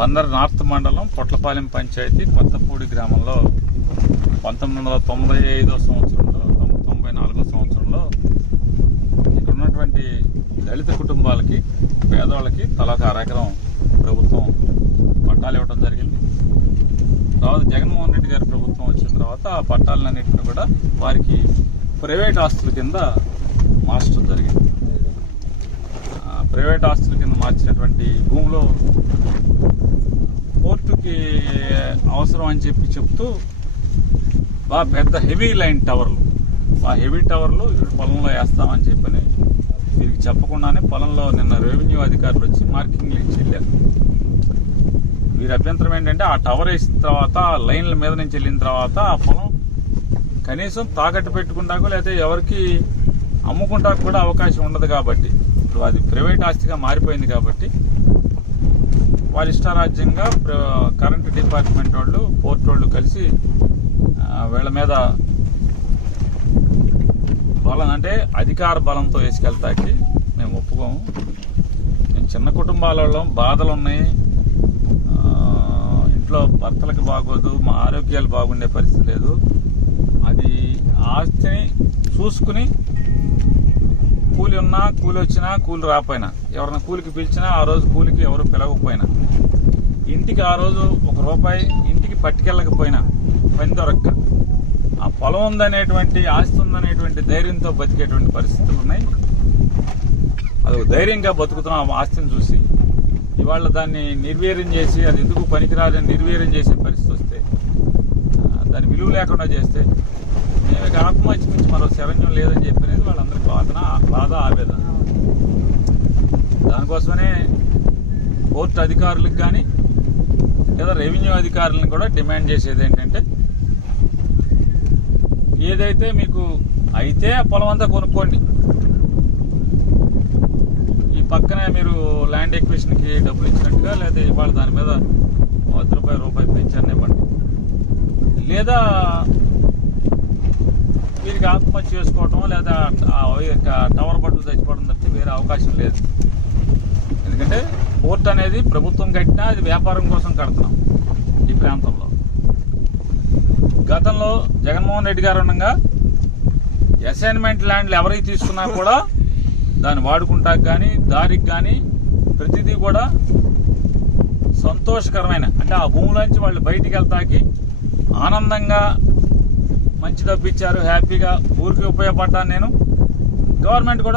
Bandar north మండలం పొట్లపాలెం పంచాయతీ కొత్తపూడి గ్రామంలో 1995 సంవత్సరంలో 94 సంవత్సరంలో ఇక్కడ ఉన్నటువంటి దళిత కుటుంబాలకి పేదవాళ్ళకి తలా ఒక అరెకరం ప్రభుత్వం పట్టాలు ఇవ్వడం జరిగింది. తర్వాత జగన్మోహన్ రెడ్డి గారి ప్రభుత్వం వచ్చిన తర్వాత ఆ పట్టాలన్నింటినీ కూడా వారికి ప్రైవేట్ ఆస్తుల కింద మార్చడం జరిగింది. ప్రైవేట్ ఆస్తుల కింద మార్చినటువంటి భూమిలో పోర్టుకి అవసరం అని చెప్తూ బాగా పెద్ద హెవీ లైన్ టవర్లు, ఆ హెవీ టవర్లు పొలంలో వేస్తామని చెప్పని వీరికి చెప్పకుండానే పొలంలో నిన్న రెవెన్యూ అధికారులు వచ్చి మార్కింగ్లు ఇచ్చి వెళ్ళారు. వీరి అభ్యంతరం ఏంటంటే ఆ టవర్ వేసిన తర్వాత లైన్ల మీద నుంచి వెళ్ళిన తర్వాత ఆ పొలం కనీసం తాకట్టు పెట్టుకుంటాకో లేకపోతే ఎవరికి అమ్ముకుంటాకు కూడా అవకాశం ఉండదు. కాబట్టి ఇప్పుడు అది ప్రైవేట్ ఆస్తిగా మారిపోయింది. కాబట్టి వాళ్ళ ఇష్టారాజ్యంగా కరెంట్ డిపార్ట్మెంట్ వాళ్ళు, పోర్ట్ వాళ్ళు కలిసి వీళ్ళ మీద బలం అంటే అధికార బలంతో వేసుకెళ్తాకి మేము ఒప్పుకోము. మేము చిన్న కుటుంబాల వాళ్ళం, బాధలు ఉన్నాయి, ఇంట్లో భర్తలకు బాగోదు, మా ఆరోగ్యాలు బాగుండే పరిస్థితి లేదు. అది ఆస్తిని చూసుకుని కూలి ఉన్నా, కూలి వచ్చినా, కూలి రాకపోయినా, ఎవరైనా కూలికి పిలిచినా ఆ రోజు కూలికి ఎవరు పిలవకపోయినా, ఇంటికి ఆ రోజు ₹1 ఇంటికి పట్టుకెళ్ళకపోయినా, పని దొరక్క ఆ పొలం ఉందనేటువంటి, ఆస్తి ఉందనేటువంటి ధైర్యంతో బతికేటువంటి పరిస్థితులు ఉన్నాయి. అది ధైర్యంగా బతుకుతున్నాం. ఆ ఆస్తిని చూసి ఇవాళ దాన్ని నిర్వీర్యం చేసి అది ఎందుకు పనికిరాదని నిర్వీర్యం చేసే పరిస్థితి వస్తే, దాని విలువ లేకుండా చేస్తే మేము ఇక ఆత్మహత్య నుంచి మరో శరణ్యం లేదని చెప్పినది వాళ్ళందరికీ బాధ, ఆవేదన. దానికోసమనే కోర్టు అధికారులకు కానీ లేదా రెవెన్యూ అధికారులను కూడా డిమాండ్ చేసేది ఏంటంటే, ఏదైతే మీకు అయితే ఆ పొలం అంతా కొనుక్కోండి, ఈ పక్కనే మీరు ల్యాండ్ ఎక్విజిషన్కి డబ్బులు ఇచ్చినట్టుగా, లేదా ఇవాళ దాని మీద ₹1 పెంచారని ఇవ్వండి, లేదా వీరికి ఆత్మహత్య చేసుకోవటం లేదా టవర్ పట్టుకు చచ్చిపోవడం తప్పితే వేరే అవకాశం లేదు. ఎందుకంటే పోర్ట్ అనేది ప్రభుత్వం కట్టినా అది వ్యాపారం కోసం కడుతున్నాం ఈ ప్రాంతంలో. గతంలో జగన్మోహన్ రెడ్డి గారు ఉండగా అసైన్మెంట్ ల్యాండ్లు ఎవరికి తీసుకున్నా కూడా దాన్ని వాడుకుంటాకి కానీ దారికి కానీ ప్రతిదీ కూడా సంతోషకరమైన, అంటే ఆ భూములోంచి వాళ్ళు బయటికి వెళ్తాకి ఆనందంగా మంచి డబ్బు ఇచ్చారు, హ్యాపీగా ఊరికి ఉపయోగపడ్డాను నేను. గవర్నమెంట్ కూడా